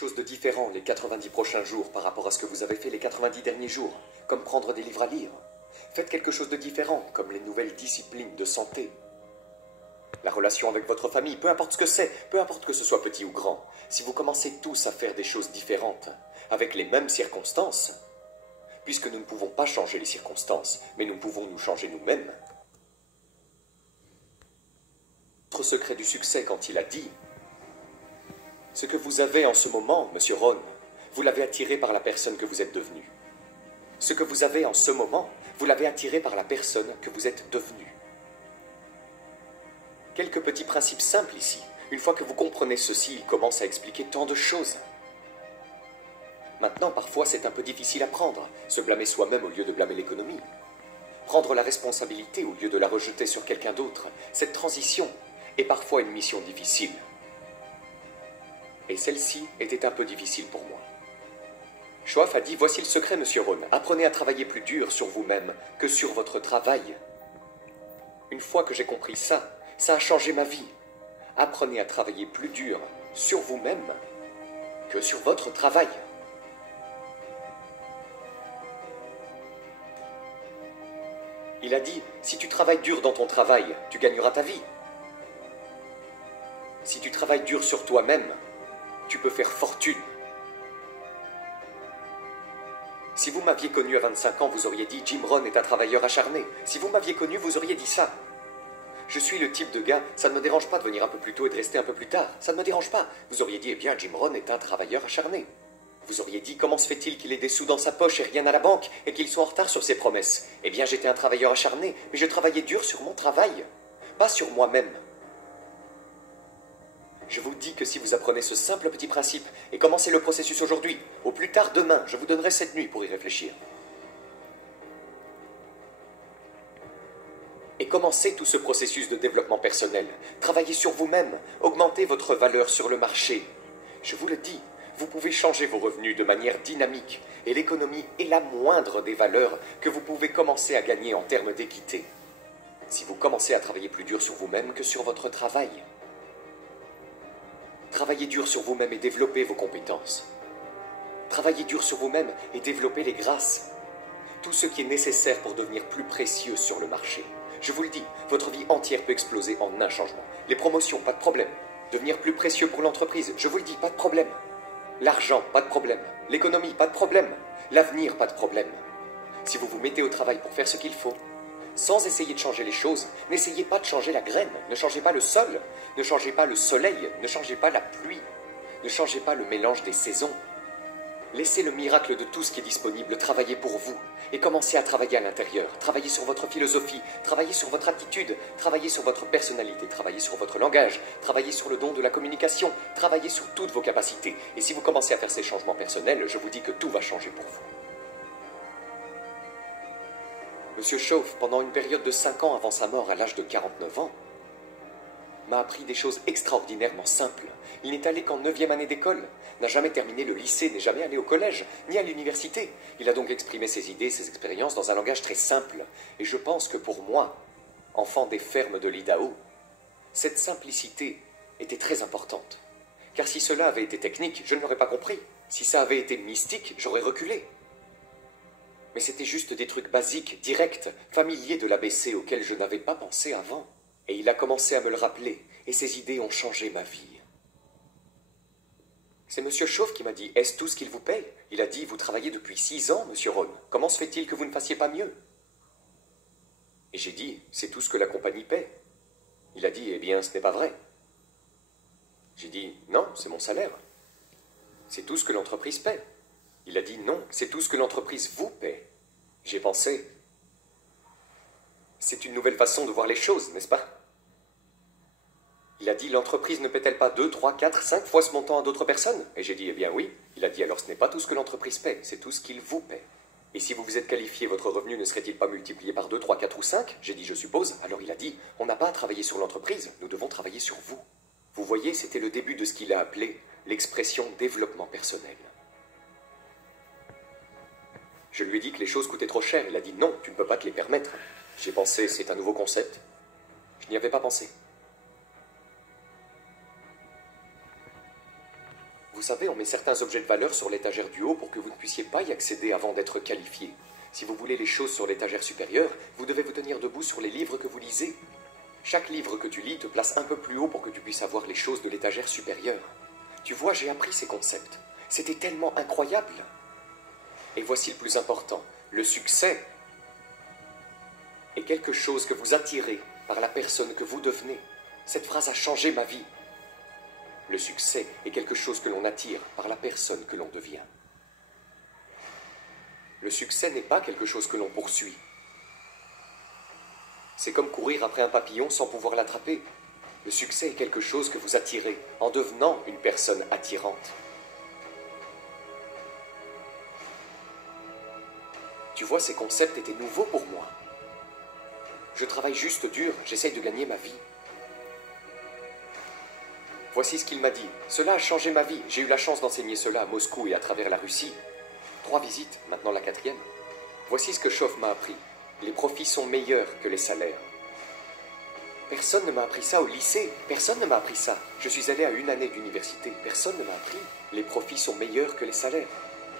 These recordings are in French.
Chose de différent les 90 prochains jours par rapport à ce que vous avez fait les 90 derniers jours, comme prendre des livres à lire. Faites quelque chose de différent, comme les nouvelles disciplines de santé. La relation avec votre famille, peu importe ce que c'est, peu importe que ce soit petit ou grand, si vous commencez tous à faire des choses différentes, avec les mêmes circonstances, puisque nous ne pouvons pas changer les circonstances, mais nous pouvons nous changer nous-mêmes. Notre secret du succès quand il a dit « Ce que vous avez en ce moment, monsieur Ron, vous l'avez attiré par la personne que vous êtes devenue. Ce que vous avez en ce moment, vous l'avez attiré par la personne que vous êtes devenue. » Quelques petits principes simples ici. Une fois que vous comprenez ceci, il commence à expliquer tant de choses. Maintenant, parfois, c'est un peu difficile à prendre, se blâmer soi-même au lieu de blâmer l'économie. Prendre la responsabilité au lieu de la rejeter sur quelqu'un d'autre. Cette transition est parfois une mission difficile. Et celle-ci était un peu difficile pour moi. Schwab a dit, voici le secret, monsieur Ron. Apprenez à travailler plus dur sur vous-même que sur votre travail. Une fois que j'ai compris ça a changé ma vie. Apprenez à travailler plus dur sur vous-même que sur votre travail. Il a dit, si tu travailles dur dans ton travail, tu gagneras ta vie. Si tu travailles dur sur toi-même, tu peux faire fortune. Si vous m'aviez connu à 25 ans, vous auriez dit « Jim Rohn est un travailleur acharné ». Si vous m'aviez connu, vous auriez dit ça. Je suis le type de gars, ça ne me dérange pas de venir un peu plus tôt et de rester un peu plus tard. Ça ne me dérange pas. Vous auriez dit « Eh bien, Jim Rohn est un travailleur acharné ». Vous auriez dit « Comment se fait-il qu'il ait des sous dans sa poche et rien à la banque et qu'il soit en retard sur ses promesses ?» Eh bien, j'étais un travailleur acharné, mais je travaillais dur sur mon travail, pas sur moi-même. Je vous dis que si vous apprenez ce simple petit principe et commencez le processus aujourd'hui, au plus tard demain, je vous donnerai cette nuit pour y réfléchir. Et commencez tout ce processus de développement personnel. Travaillez sur vous-même, augmentez votre valeur sur le marché. Je vous le dis, vous pouvez changer vos revenus de manière dynamique et l'économie est la moindre des valeurs que vous pouvez commencer à gagner en termes d'équité. Si vous commencez à travailler plus dur sur vous-même que sur votre travail. Travaillez dur sur vous-même et développez vos compétences. Travaillez dur sur vous-même et développez les grâces. Tout ce qui est nécessaire pour devenir plus précieux sur le marché. Je vous le dis, votre vie entière peut exploser en un changement. Les promotions, pas de problème. Devenir plus précieux pour l'entreprise, je vous le dis, pas de problème. L'argent, pas de problème. L'économie, pas de problème. L'avenir, pas de problème. Si vous vous mettez au travail pour faire ce qu'il faut, sans essayer de changer les choses, n'essayez pas de changer la graine, ne changez pas le sol, ne changez pas le soleil, ne changez pas la pluie, ne changez pas le mélange des saisons. Laissez le miracle de tout ce qui est disponible travailler pour vous et commencez à travailler à l'intérieur. Travaillez sur votre philosophie, travaillez sur votre attitude, travaillez sur votre personnalité, travaillez sur votre langage, travaillez sur le don de la communication, travaillez sur toutes vos capacités. Et si vous commencez à faire ces changements personnels, je vous dis que tout va changer pour vous. Monsieur Schwab, pendant une période de 5 ans avant sa mort à l'âge de 49 ans, m'a appris des choses extraordinairement simples. Il n'est allé qu'en 9e année d'école, n'a jamais terminé le lycée, n'est jamais allé au collège, ni à l'université. Il a donc exprimé ses idées, ses expériences dans un langage très simple. Et je pense que pour moi, enfant des fermes de l'Idaho, cette simplicité était très importante. Car si cela avait été technique, je ne l'aurais pas compris. Si ça avait été mystique, j'aurais reculé. Mais c'était juste des trucs basiques, directs, familiers de l'ABC auxquels je n'avais pas pensé avant. Et il a commencé à me le rappeler, et ses idées ont changé ma vie. C'est monsieur Schwab qui m'a dit, est-ce tout ce qu'il vous paye? Il a dit, vous travaillez depuis 6 ans, monsieur Ron. Comment se fait-il que vous ne fassiez pas mieux? Et j'ai dit, c'est tout ce que la compagnie paie. Il a dit, eh bien, ce n'est pas vrai. J'ai dit, non, c'est mon salaire. C'est tout ce que l'entreprise paie. Il a dit, non, c'est tout ce que l'entreprise vous paie. J'ai pensé, c'est une nouvelle façon de voir les choses, n'est-ce pas? Il a dit, l'entreprise ne paie-t-elle pas 2, 3, 4, 5 fois ce montant à d'autres personnes? Et j'ai dit, eh bien oui. Il a dit, alors ce n'est pas tout ce que l'entreprise paie, c'est tout ce qu'il vous paie. Et si vous vous êtes qualifié, votre revenu ne serait-il pas multiplié par 2, 3, 4 ou 5? J'ai dit, je suppose. Alors il a dit, on n'a pas à travailler sur l'entreprise, nous devons travailler sur vous. Vous voyez, c'était le début de ce qu'il a appelé l'expression développement personnel. Je lui ai dit que les choses coûtaient trop cher. Il a dit, non, tu ne peux pas te les permettre. J'ai pensé, c'est un nouveau concept. Je n'y avais pas pensé. Vous savez, on met certains objets de valeur sur l'étagère du haut pour que vous ne puissiez pas y accéder avant d'être qualifié. Si vous voulez les choses sur l'étagère supérieure, vous devez vous tenir debout sur les livres que vous lisez. Chaque livre que tu lis te place un peu plus haut pour que tu puisses avoir les choses de l'étagère supérieure. Tu vois, j'ai appris ces concepts. C'était tellement incroyable. Et voici le plus important. Le succès est quelque chose que vous attirez par la personne que vous devenez. Cette phrase a changé ma vie. Le succès est quelque chose que l'on attire par la personne que l'on devient. Le succès n'est pas quelque chose que l'on poursuit. C'est comme courir après un papillon sans pouvoir l'attraper. Le succès est quelque chose que vous attirez en devenant une personne attirante. Tu vois, ces concepts étaient nouveaux pour moi. Je travaille juste dur, j'essaye de gagner ma vie. Voici ce qu'il m'a dit. Cela a changé ma vie. J'ai eu la chance d'enseigner cela à Moscou et à travers la Russie. 3 visites, maintenant la 4e. Voici ce que Shoff m'a appris. Les profits sont meilleurs que les salaires. Personne ne m'a appris ça au lycée. Personne ne m'a appris ça. Je suis allé à 1 année d'université. Personne ne m'a appris. Les profits sont meilleurs que les salaires.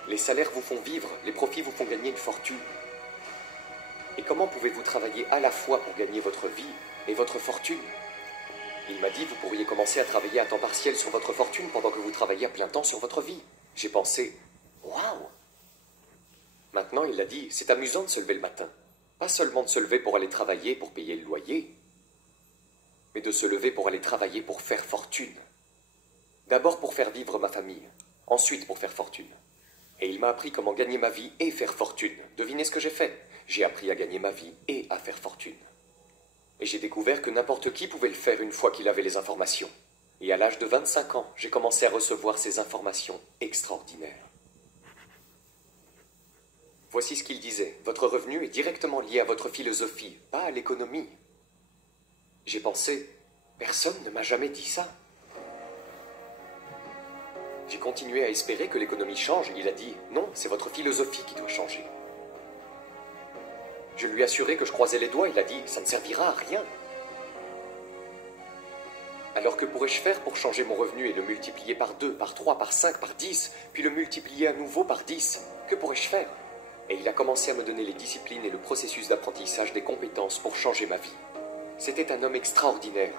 Les salaires vous font vivre. Les profits vous font gagner une fortune. Et comment pouvez-vous travailler à la fois pour gagner votre vie et votre fortune? Il m'a dit, vous pourriez commencer à travailler à temps partiel sur votre fortune pendant que vous travaillez à plein temps sur votre vie. J'ai pensé, waouh! Maintenant, il a dit, c'est amusant de se lever le matin. Pas seulement de se lever pour aller travailler, pour payer le loyer, mais de se lever pour aller travailler pour faire fortune. D'abord pour faire vivre ma famille, ensuite pour faire fortune. Et il m'a appris comment gagner ma vie et faire fortune. Devinez ce que j'ai fait? J'ai appris à gagner ma vie et à faire fortune. Et j'ai découvert que n'importe qui pouvait le faire une fois qu'il avait les informations. Et à l'âge de 25 ans, j'ai commencé à recevoir ces informations extraordinaires. Voici ce qu'il disait. Votre revenu est directement lié à votre philosophie, pas à l'économie. J'ai pensé, personne ne m'a jamais dit ça. J'ai continué à espérer que l'économie change. Il a dit, non, c'est votre philosophie qui doit changer. Je lui ai assuré que je croisais les doigts. Il a dit, ça ne servira à rien. Alors que pourrais-je faire pour changer mon revenu et le multiplier par 2, par 3, par 5, par 10, puis le multiplier à nouveau par 10? Que pourrais-je faire? Et il a commencé à me donner les disciplines et le processus d'apprentissage des compétences pour changer ma vie. C'était un homme extraordinaire.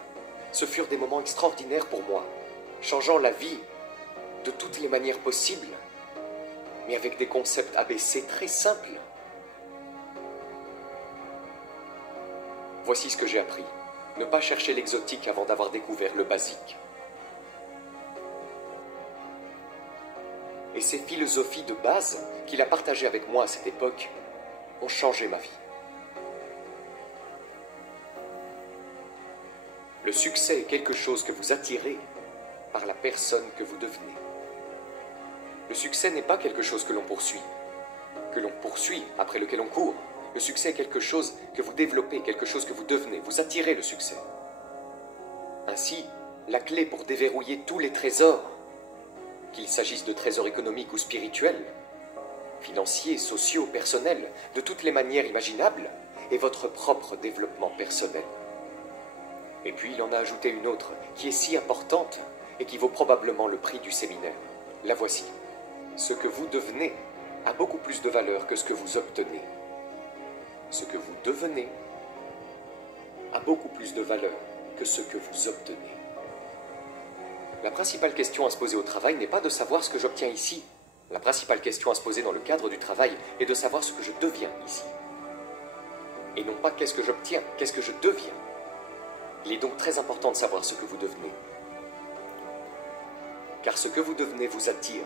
Ce furent des moments extraordinaires pour moi, changeant la vie de toutes les manières possibles, mais avec des concepts ABC très simples. Voici ce que j'ai appris. Ne pas chercher l'exotique avant d'avoir découvert le basique. Et ces philosophies de base qu'il a partagées avec moi à cette époque ont changé ma vie. Le succès est quelque chose que vous attirez par la personne que vous devenez. Le succès n'est pas quelque chose que l'on poursuit, après lequel on court. Le succès est quelque chose que vous développez, quelque chose que vous devenez. Vous attirez le succès. Ainsi, la clé pour déverrouiller tous les trésors, qu'il s'agisse de trésors économiques ou spirituels, financiers, sociaux, personnels, de toutes les manières imaginables, est votre propre développement personnel. Et puis il en a ajouté une autre, qui est si importante et qui vaut probablement le prix du séminaire. La voici. Ce que vous devenez a beaucoup plus de valeur que ce que vous obtenez. Ce que vous devenez a beaucoup plus de valeur que ce que vous obtenez. La principale question à se poser au travail n'est pas de savoir ce que j'obtiens ici. La principale question à se poser dans le cadre du travail est de savoir ce que je deviens ici. Et non pas qu'est-ce que j'obtiens, qu'est-ce que je deviens. Il est donc très important de savoir ce que vous devenez. Car ce que vous devenez vous attire.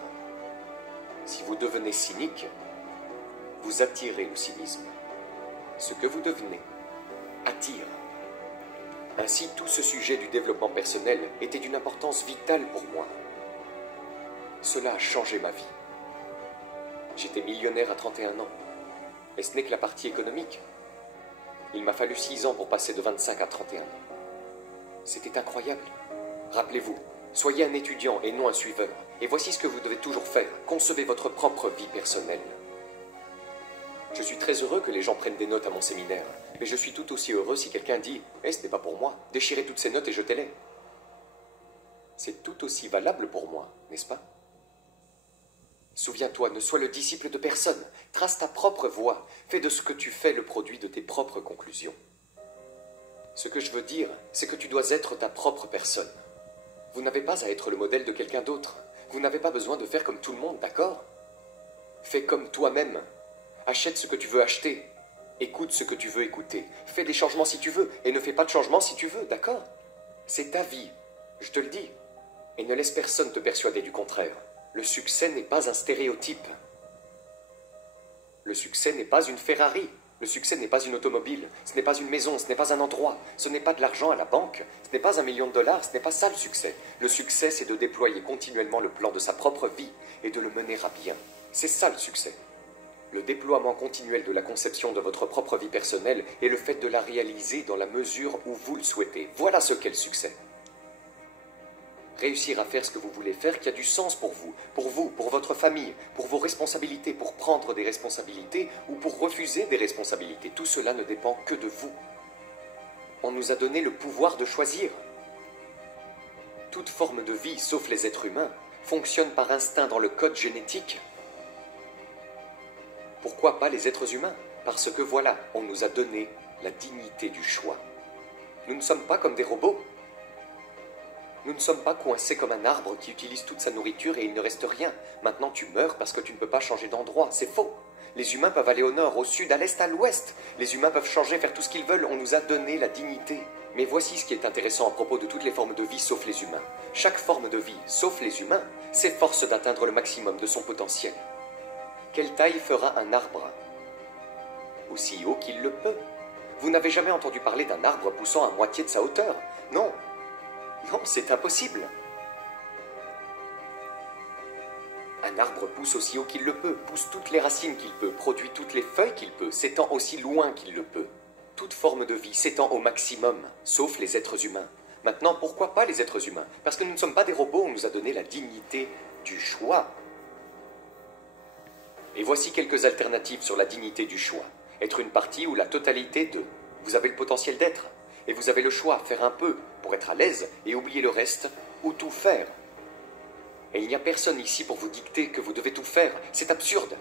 Si vous devenez cynique, vous attirez le cynisme. Ce que vous devenez attire. Ainsi, tout ce sujet du développement personnel était d'une importance vitale pour moi. Cela a changé ma vie. J'étais millionnaire à 31 ans. Et ce n'est que la partie économique. Il m'a fallu 6 ans pour passer de 25 à 31 ans. C'était incroyable. Rappelez-vous, soyez un étudiant et non un suiveur. Et voici ce que vous devez toujours faire. Concevez votre propre vie personnelle. Je suis très heureux que les gens prennent des notes à mon séminaire. Mais je suis tout aussi heureux si quelqu'un dit « Eh, ce n'est pas pour moi. Déchirez toutes ces notes et jetez-les. » C'est tout aussi valable pour moi, n'est-ce pas? Souviens-toi, ne sois le disciple de personne. Trace ta propre voie. Fais de ce que tu fais le produit de tes propres conclusions. Ce que je veux dire, c'est que tu dois être ta propre personne. Vous n'avez pas à être le modèle de quelqu'un d'autre. Vous n'avez pas besoin de faire comme tout le monde, d'accord? Fais comme toi-même. Achète ce que tu veux acheter. Écoute ce que tu veux écouter. Fais des changements si tu veux, et ne fais pas de changements si tu veux, d'accord? C'est ta vie, je te le dis. Et ne laisse personne te persuader du contraire. Le succès n'est pas un stéréotype. Le succès n'est pas une Ferrari. Le succès n'est pas une automobile. Ce n'est pas une maison, ce n'est pas un endroit. Ce n'est pas de l'argent à la banque. Ce n'est pas $1 million. Ce n'est pas ça le succès. Le succès, c'est de déployer continuellement le plan de sa propre vie et de le mener à bien. C'est ça le succès. Le déploiement continuel de la conception de votre propre vie personnelle et le fait de la réaliser dans la mesure où vous le souhaitez. Voilà ce qu'est le succès. Réussir à faire ce que vous voulez faire qui a du sens pour vous, pour votre famille, pour vos responsabilités, pour prendre des responsabilités ou pour refuser des responsabilités. Tout cela ne dépend que de vous. On nous a donné le pouvoir de choisir. Toute forme de vie, sauf les êtres humains, fonctionne par instinct dans le code génétique. Pourquoi pas les êtres humains? Parce que voilà, on nous a donné la dignité du choix. Nous ne sommes pas comme des robots. Nous ne sommes pas coincés comme un arbre qui utilise toute sa nourriture et il ne reste rien. Maintenant tu meurs parce que tu ne peux pas changer d'endroit. C'est faux. Les humains peuvent aller au nord, au sud, à l'est, à l'ouest. Les humains peuvent changer, faire tout ce qu'ils veulent. On nous a donné la dignité. Mais voici ce qui est intéressant à propos de toutes les formes de vie sauf les humains. Chaque forme de vie, sauf les humains, s'efforce d'atteindre le maximum de son potentiel. Quelle taille fera un arbre? Aussi haut qu'il le peut. Vous n'avez jamais entendu parler d'un arbre poussant à moitié de sa hauteur? Non. Non, c'est impossible. Un arbre pousse aussi haut qu'il le peut, pousse toutes les racines qu'il peut, produit toutes les feuilles qu'il peut, s'étend aussi loin qu'il le peut. Toute forme de vie s'étend au maximum, sauf les êtres humains. Maintenant, pourquoi pas les êtres humains? Parce que nous ne sommes pas des robots, on nous a donné la dignité du choix. Et voici quelques alternatives sur la dignité du choix. Être une partie ou la totalité de. Vous avez le potentiel d'être. Et vous avez le choix, faire un peu pour être à l'aise et oublier le reste, ou tout faire. Et il n'y a personne ici pour vous dicter que vous devez tout faire. C'est absurde.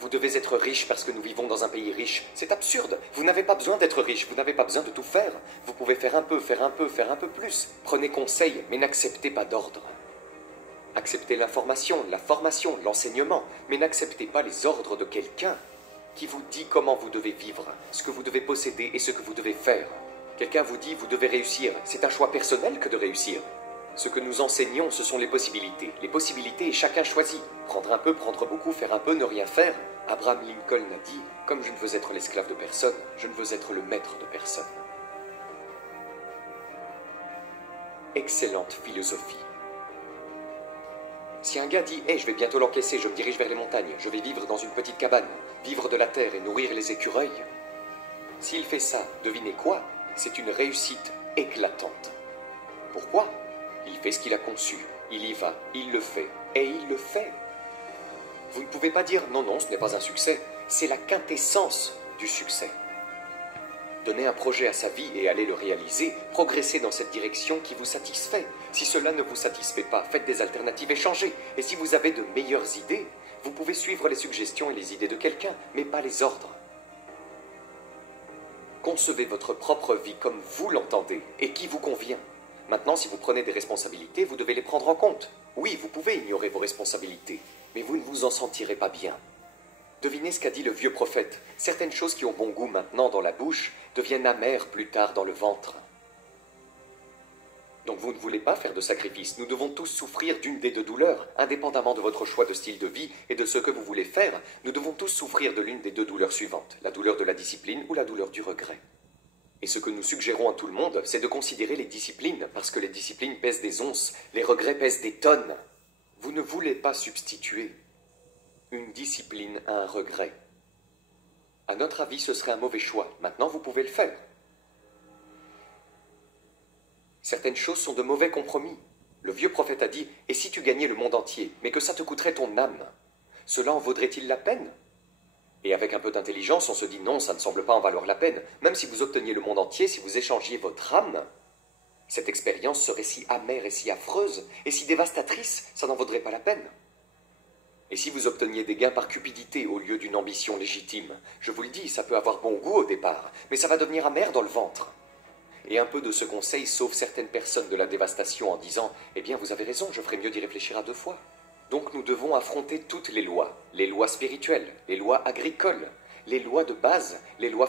Vous devez être riche parce que nous vivons dans un pays riche. C'est absurde. Vous n'avez pas besoin d'être riche, vous n'avez pas besoin de tout faire. Vous pouvez faire un peu, faire un peu, faire un peu plus. Prenez conseil, mais n'acceptez pas d'ordre. Acceptez l'information, la formation, l'enseignement, mais n'acceptez pas les ordres de quelqu'un qui vous dit comment vous devez vivre, ce que vous devez posséder et ce que vous devez faire. Quelqu'un vous dit, vous devez réussir. C'est un choix personnel que de réussir. Ce que nous enseignons, ce sont les possibilités. Les possibilités, et chacun choisit. Prendre un peu, prendre beaucoup, faire un peu, ne rien faire. Abraham Lincoln a dit, comme je ne veux être l'esclave de personne, je ne veux être le maître de personne. Excellente philosophie. Si un gars dit « Hey, je vais bientôt l'encaisser, je me dirige vers les montagnes, je vais vivre dans une petite cabane, vivre de la terre et nourrir les écureuils », s'il fait ça, devinez quoi? C'est une réussite éclatante. Pourquoi? Il fait ce qu'il a conçu, il y va, il le fait, et il le fait. Vous ne pouvez pas dire « Non, non, ce n'est pas un succès », c'est la quintessence du succès. Donner un projet à sa vie et aller le réaliser, progresser dans cette direction qui vous satisfait. Si cela ne vous satisfait pas, faites des alternatives et changez. Et si vous avez de meilleures idées, vous pouvez suivre les suggestions et les idées de quelqu'un, mais pas les ordres. Concevez votre propre vie comme vous l'entendez et qui vous convient. Maintenant, si vous prenez des responsabilités, vous devez les prendre en compte. Oui, vous pouvez ignorer vos responsabilités, mais vous ne vous en sentirez pas bien. Devinez ce qu'a dit le vieux prophète. Certaines choses qui ont bon goût maintenant dans la bouche deviennent amères plus tard dans le ventre. Donc vous ne voulez pas faire de sacrifice. Nous devons tous souffrir d'une des deux douleurs. Indépendamment de votre choix de style de vie et de ce que vous voulez faire, nous devons tous souffrir de l'une des deux douleurs suivantes. La douleur de la discipline ou la douleur du regret. Et ce que nous suggérons à tout le monde, c'est de considérer les disciplines, parce que les disciplines pèsent des onces, les regrets pèsent des tonnes. Vous ne voulez pas substituer une discipline à un regret. À notre avis, ce serait un mauvais choix. Maintenant, vous pouvez le faire. Certaines choses sont de mauvais compromis. Le vieux prophète a dit « Et si tu gagnais le monde entier, mais que ça te coûterait ton âme, cela en vaudrait-il la peine ?» Et avec un peu d'intelligence, on se dit « Non, ça ne semble pas en valoir la peine. Même si vous obteniez le monde entier, si vous échangiez votre âme, cette expérience serait si amère et si affreuse, et si dévastatrice, ça n'en vaudrait pas la peine. » Et si vous obteniez des gains par cupidité au lieu d'une ambition légitime? Je vous le dis, ça peut avoir bon goût au départ, mais ça va devenir amer dans le ventre. Et un peu de ce conseil sauve certaines personnes de la dévastation en disant « Eh bien, vous avez raison, je ferais mieux d'y réfléchir à deux fois ». Donc nous devons affronter toutes les lois spirituelles, les lois agricoles, les lois de base, les lois